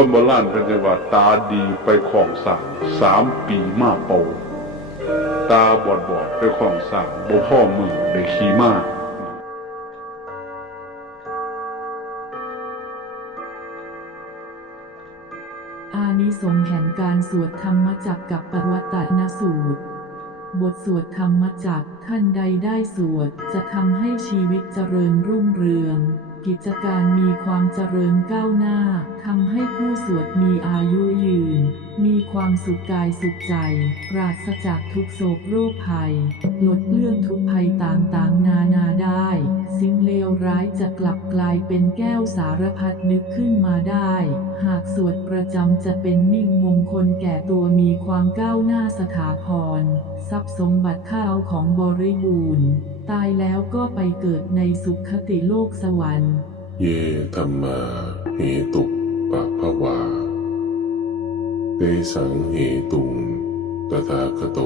คนโบราณเป็นจะว่าตาดีไปของสั่งสามปีมาโปตาบอดบอดไปของสั่งบ่พ่อมือได้ขี่มาอานิสงส์แห่งการสวดธรรมจักกับปวัตตนสูตร บทสวดธรรมจักท่านใดได้สวดจะทำให้ชีวิตเจริญรุ่งเรือง กิจการมีความเจริญก้าวหน้าทำให้ผู้สวดมีอายุยืน มีความสุขกายสุขใจ ปราศจากทุกโศกโรคภัย หลดเลื่องทุกภัยต่างๆ นานาได้ สิ่งเลวร้ายจะกลับกลายเป็นแก้วสารพัดนึกขึ้นมาได้ หากสวดประจำจะเป็นมิ่งมงคลแก่ตัวมีความก้าวหน้าสถาพรทรัพย์สมบัติข้าวของบริบูรณ์ ตายแล้วก็ไปเกิดในสุขคติโลกสวรรค์ เยธรรมาเหตุปะภวาเตสังเหตุงตถาคโต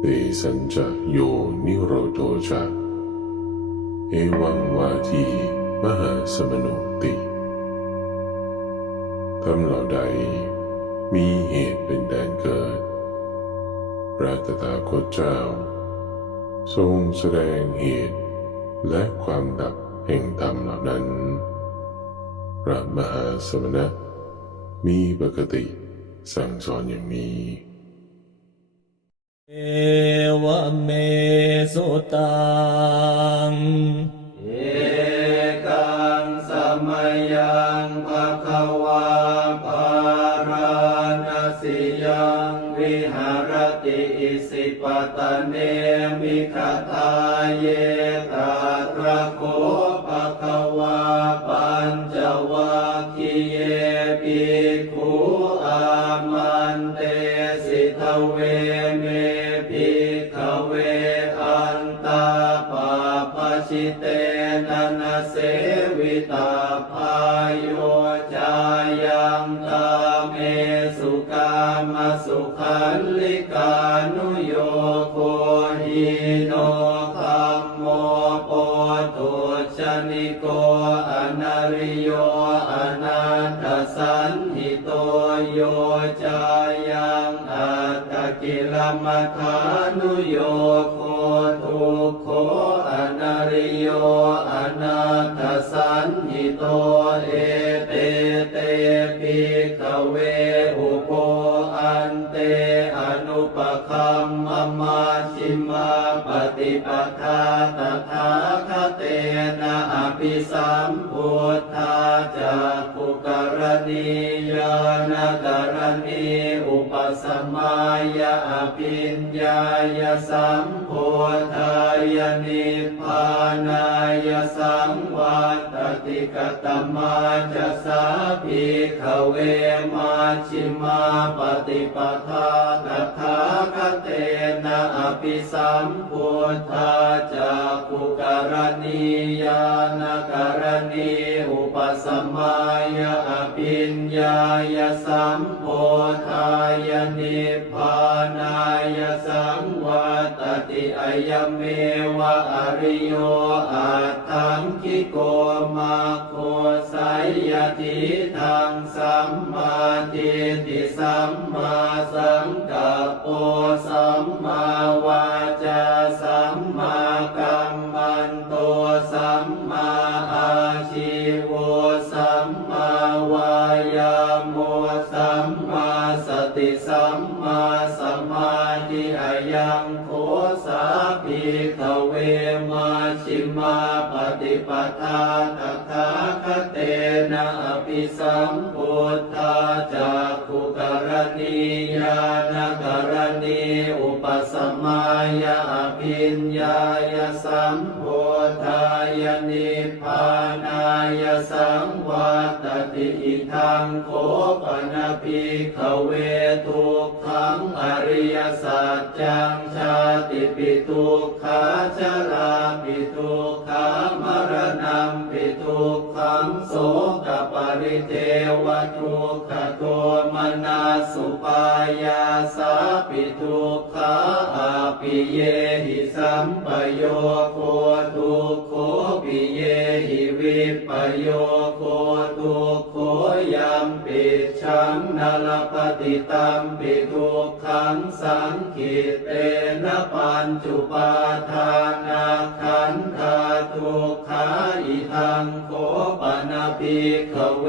เตสัญจะโยนิโรโทจะเอวังวาทีมหาสมโนติทำเหล่าใดมีเหตุเป็นแดนเกิดพระตถาคตเจ้า ทรงแสดงเหตุ และความดับแห่งธรรมเหล่านั้น พระมหาสมณะ มีปกติสั่งสอนอย่างนี้เอวเมสุตัง สิยังวิหารติอิสิปตะเนมิคทาเยตาตระโค นิโกอนาริโยอนันทสันหิโตโยจายังอัตตกิลมัทานุโยโคทุโคอนาริโยอนัตสันหิโตเอเตเตปิกเวอุโปอันเตอนุปคัมมมาชิมา ฏิปทาตถาคเตนะอภิสัมพุทธาจากขุกรณียานกรณีอุปสมายาอภิญญายสัมโพธายนิพพานายสังวัตติกตมาจะสาภิกขเวมาชิมาปฏิปทาตถาคเตนะอภิสัมพุทธาจากขุกรณียานกรณีอุปสมายาอภิญญายสัมโพธายนิพพานายสังวัตติอายเมวะอริโยอัตถังคิโกมาโคไสยติทังสัมมาทิฏฐิสัมมาสังกัปโปสัมมาวา สัม ตาตถาคเตนะอภิสัมพุทธาจากขุกรณียานกรณีอุปสมายาอภิญญายสัมป พธายนิพพานายสังวัตติอิทังโคปนะภิกขเวทุกขังอริยสัจจังชาติปิทุกขาชราปิทุกขามรณะปิทุกขังโสกปริเทวทุกขโทมนาสุปายาสาปิทุกขาอาปิเยหิสัมปโยโคทุกโคปิเยหิวิปโยโคทุกโค ยัมปิชังนาลปฏิตัมปิทุกขังสังขิตเตนะปัญจุปาทานาขันธาทุกขาอิทังโคปนาปิขเว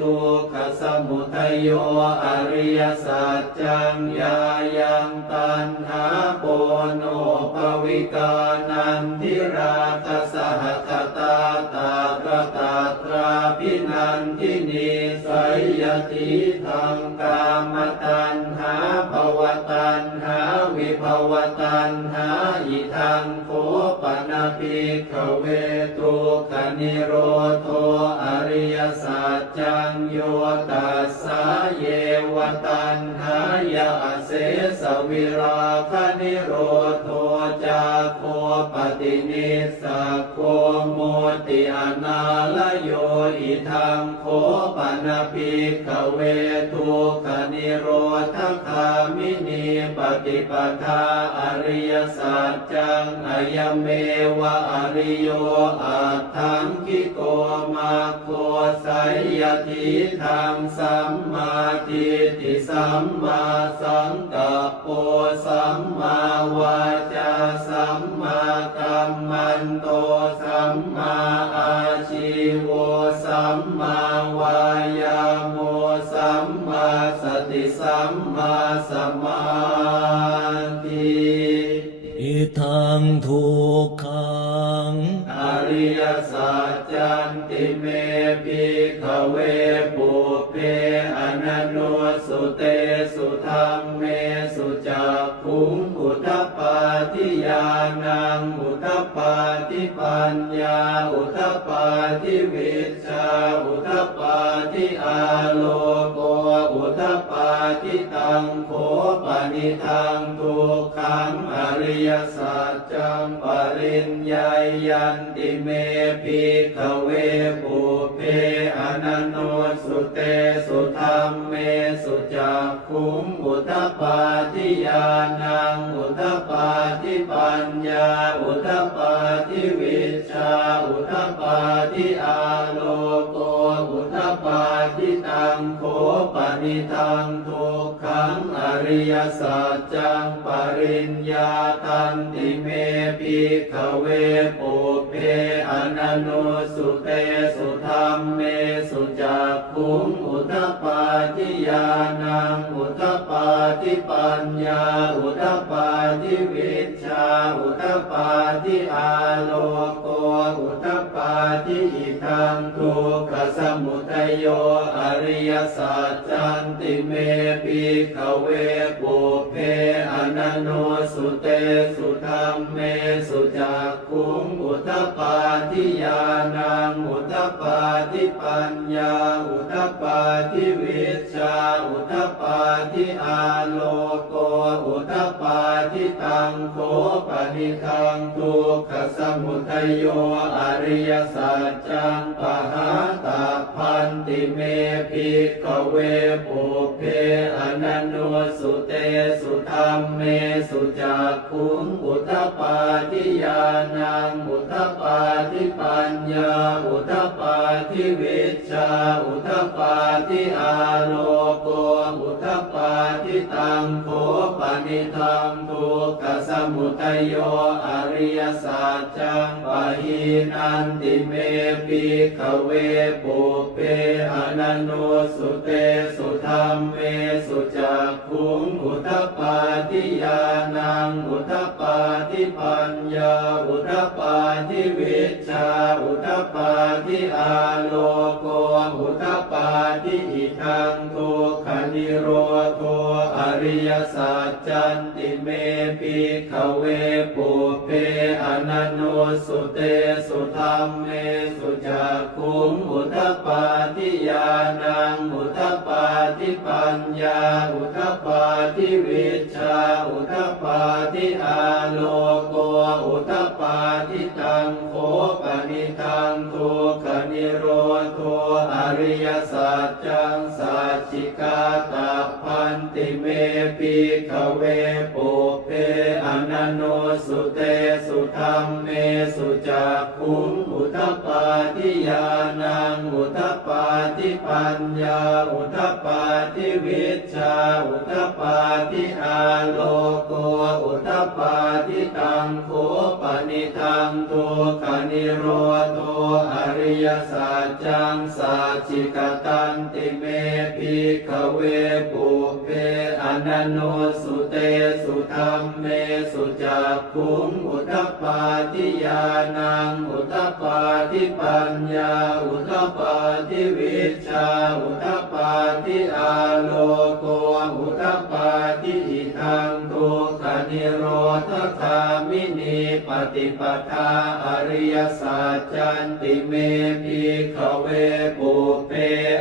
ทุกขสมุทัยโยอริยสัจจังยายังตันหาโปโนภวิกานันทิราคสหคตาตากตาตรา พินันทินีไสยติทังกามตันหาภวตันหาวิภวตันหาอิทังโคปนาปิขเวตุคนิโรโทอริยสัจจังโยตัสสะเยวตันหายาเสสวิราคนิโรโทจาโคปฏินิสสะโคโมติอนาลโย อิทังโคปนาปิขเวทุคนิโรธคามินีปฏิปทาอริยสัจจังอายเมวะอริโยอัตถังคิโกมาโคไสยติทางสัมมาทิฏฐิสัมมาสังกัปโปสัมมาวาจาสัมมากัมมันโตสัมมา มาสมาธิอิทังทุกขังอริยสัจจันติเมภิกขเวปุเพอนันโนสุเตสุธรรมเมสุจักขุงอุทธปาทิยานังอุทธปาทิปัญญาอุทธปาทิวิชชาอุทธปาทิอาโลโกอุทธปา ทิตังโคปนิทังทุกขังอริยสัจจังปริญญายันติเมภิกขเวปุเพอนันโนสุเตสุธรรมเมสุจักขุงอุทปาทิยานังอุทปาทิปัญญาอุทปาทิวิชาอุทปาทิอาโล โคปนิทังทุกขังอริยสัจจังปริญญาตันติเมภิขเวปุเพอนันโนสุเตสุธรรมเมสุจักขุงอุทปาทิยานังอุทปาทิปัญญาอุทปาทิวิชาอุทปาทิอาโลโก มุทัยโยอริยสัจจันติเมปิขเวปุเพอนันโนสุเตสุธรรมเมสุจักคุงอุทปาทิยานังอุทปาทิปัญญาอุทปาทิเวาอุทปาทิอาโลโกอุทปาทิตังโคปนิทังทุกขสมุทัยโยอริยสัจจังปหาตาพันติเมภิกขเวปุเพอนันโนสุเตสุธรรมเมสุจักขุงอุทปาทิยานังอุทปาทิปัญญาอุทปาทิวิชาอุทปาทิอาโลโกอุทปาทิตังโคปนิทังทุกขสมุทโยอริยสัจจังปะหินันติเมภิขเวปุเพอนันโนสุเตสุธรรมเมสุจักขุงอุทปาทิยานังอุทปาทิปัญญาอุทปาทิวิชาอุทปาทิอาโลโกอุทปาทิอิทังทุกขนิโรโทอริยสัจจันติเมภิขเวปุเพอนันโนสุเตสุธรรมเมสุจักขุงอุทธปาทิยานังอุทธปาทิปัญญาอุทธปาทิวิชาอุทธปาทิอาโลโกอุทธปาทิตังโคปนิทังทุกขนิโรโทอริยสัจจั ติเมภิขเวปุเพอนันโนสุเตสุธรรมเมสุจักขุงอุทปปาทิญาณังอุทปปาทิปัญญาอุทปปาทิวิชาอุทปปาทิอาโลโกอุทปปาทิตังโคปนิทังทุกขนิโรโทอริยสัจจังสัจจิกตันติเมภิขเวปุ นันโนสุเตสุธรรมเมสุจักขุงอุทปปาทิญาณังอุทปปาทิปัญญาอุทปปาทิวิชาอุทปปาทิอาโลโกอุทปปาทิอิทังทุกขนิโรธคามินีปฏิปทาอริยสัจจันติเมภิขเวปุเพ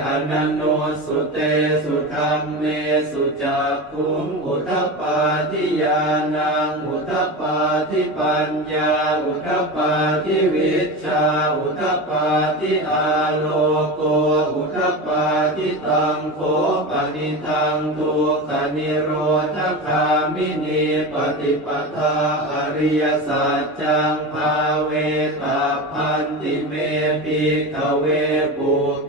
อนันโนสุเตสุธรรมเมสุจักขุงอุทปปาทิญาณังอุทปปาทิปัญญา อุทปปาทิวิชชาอุทปปาทิอาโลโก อุทปปาทิตังโคปนิทังทุกขนิโรธคามินีปฏิปทาอริยสัจจังภาเวตาพันติเมปิกเวปุเพ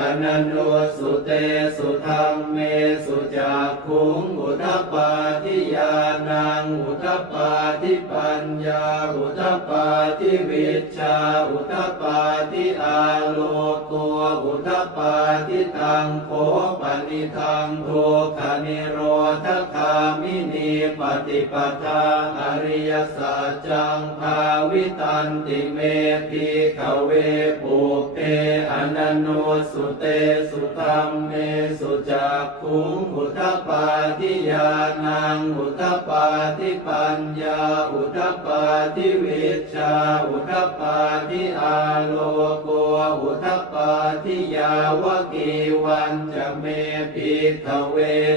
อนันโนสุเตสุธรรมเมสุจักขุงอุทปปาทิญาณังอุทปปาทิปัญญาอุทปปาทิวิชาอุทปปาทิอาโลโกอุทปปาทิตังโคปนิทังทุกขนิโรธคามินีปฏิปทาอริยสัจจังภาวิตันติเมภิกขเวปุเพอนันโนสุเตสุธรรมเมสุจักขุงอุทปปาทิญาณังอุทปปาทิปัญญาอุทปปาทิวิชาอุทปปาทิอาโลโกอุทปปาทิยาวกีวันจะเมภิกขเว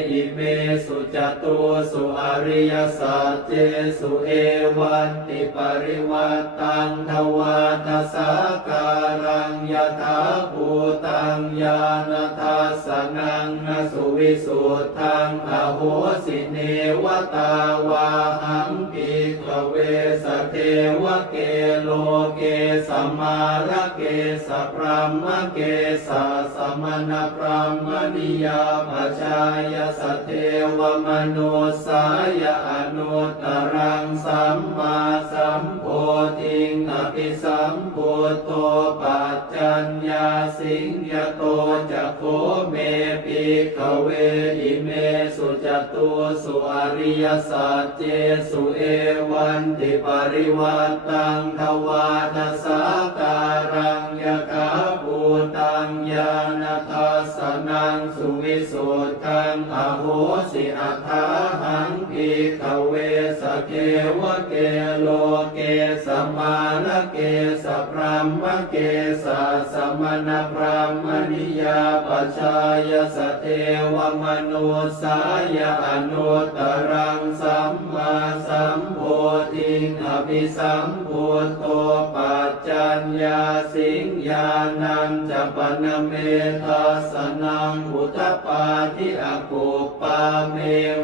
อิเมสุจตุสุอริยสัจเจสุเอวันติปริวัตตังทวาทสาการังยถาภูตังญาณทัสนังนสุวิสุทธังอโหสิเนวตาวาหังภิกเวสเทวเกโลเกสมารเกสพรหมเกสสมณพรหมนิยาปชายสเทวมนุสายอนุตรังสัมมาสัมโพธิงอภิสัมพุทโตปัจจัญญาสิงยโตจะโคเมปิกเวอิเมสุจตุสุอริยสัจเจสุเอวันติปริวัตตังทวาทสาการังยกาบุ ตังญาณทัสนังสุวิสุทธังอโหสิอัฏฐาหังภิกขเวสเกวเกโลเกสมาลเกสพรหมเกสสมณพรหมนิยาปชายสเทวมนุสายอนุตรังสัมมาสัมโพ ธิงอภิสัมพุทโตปัจจัญญาสิงญาณังจะปนเมทัสนังอุทปาทิอากุปาเม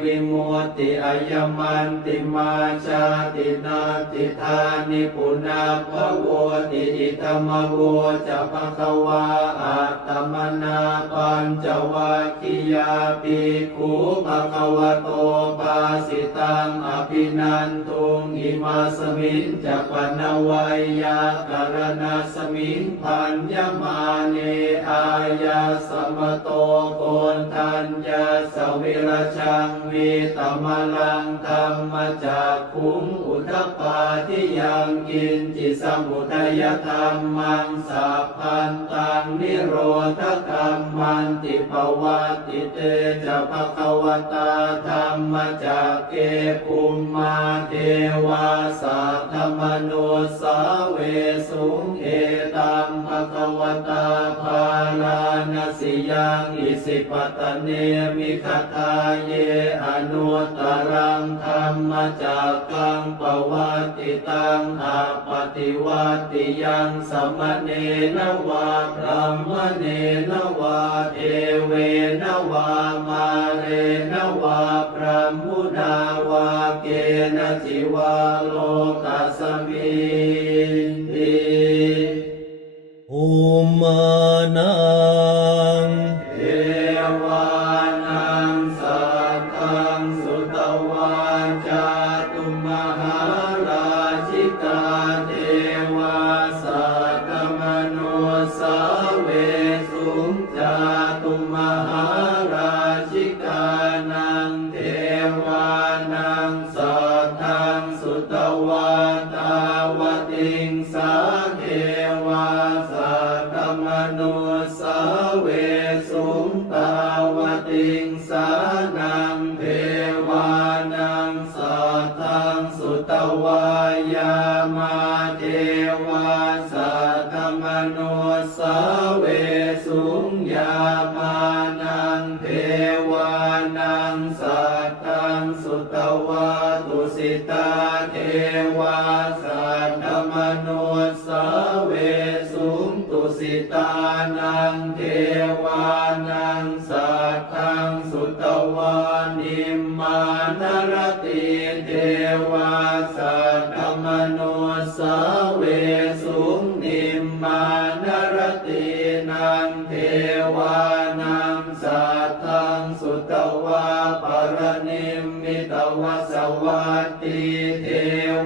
วิมุตติอายมันติมาชาตินาติธานิปุนาภโวติอิธรรมโวจะภควาอัตตมนาปัญจวัคคิยาปิคูภควะโตปาสิตังอภินันทุงอิมาสมิงจะปนวัยยากรณาสมิงพันยมาเนอายาสมโตโกนทัญญาสวิรชังวีตมลังธรรมจากขุงอุทปปาทิยังกินจิสมุทัยธรรมังสัพพันตังนิโรธธรรมันติปวัติเตจะภควตาธรรมจากเกภูมิมาเทวาสัทธมโนสาเวสุงเอตัมภควตาภาลานสิยังอิสิปตเนมิคทาเยอนุตรังธรรมจากกังปวัติตังอาปฏิวัติยังสมเนนวาพระมเนนวาเทเวนวามาเรนวาพระมุนาวาเกณจิวาโลกัสมินติมานังเทวานังสัตตังสุตวาจาตุมหาราชิกาเทวาสัตตมโนสาเวสุงจาตุมังสัตตังสุตวาตุสิตาเทวาสัตตมโนสเวสุงตุสิตานังเทวานังสัตตังสุตวานิมมานรติเทวาสั วสวัตติเท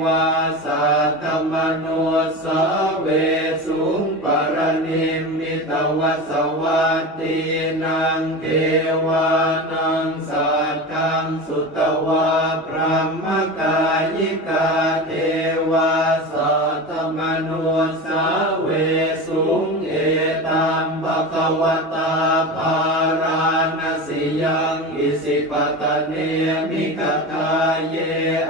วาสัตมโนสเวสุงปรณิมิตวสวัตตินังเทวานัง เย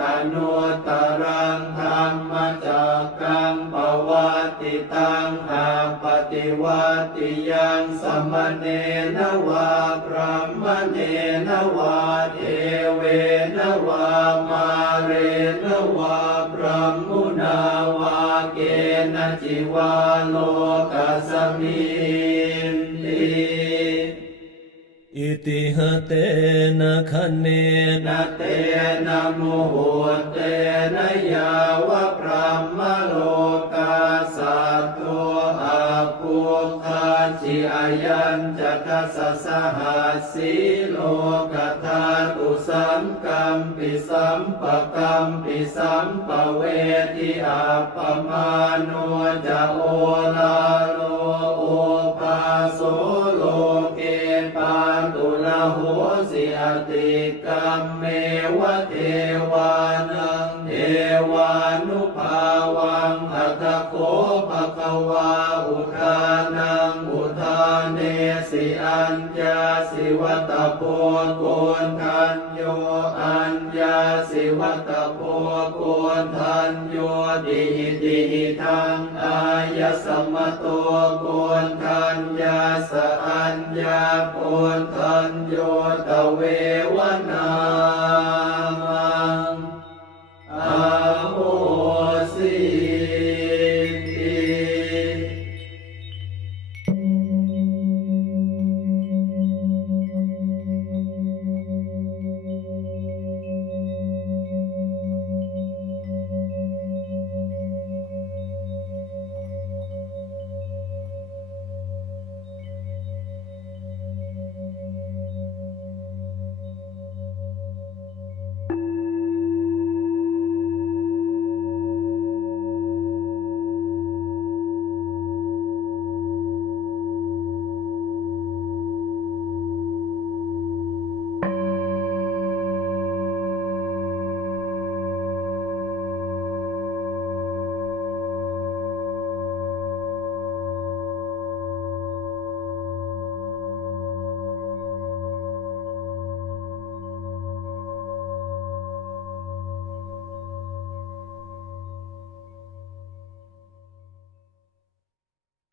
อนุตรังธรรมจักกังปวัติตังอาปฏิวัติยังสมณเณนวาพระมเณนวาเทเวนวามาเรนวาพระมุนาวาเกณจิวาโลกัสมิน ติหเตนะคะเนนะเตนะโมโหเตนะยาวะพระมโลกาสัตโตอาภูคาจิอายัญจักสสหัสสีโลกธาตุสัมกัมปิสัมปะกัมปิสัมปะเวทิอาปมาโนจะโอลาโลโอปาโส ติกรรมเมวะเทวานังเทวานุภาวังอัตโคภะคะวาอุทานังอุทานเนสิอัญญาสิวัตโพโกนทันโยอัญญาสิวัตโพโกนทันโยดิหิดิหิทังอายสมโตโกนทันยาสอัญญาโกนทันโย where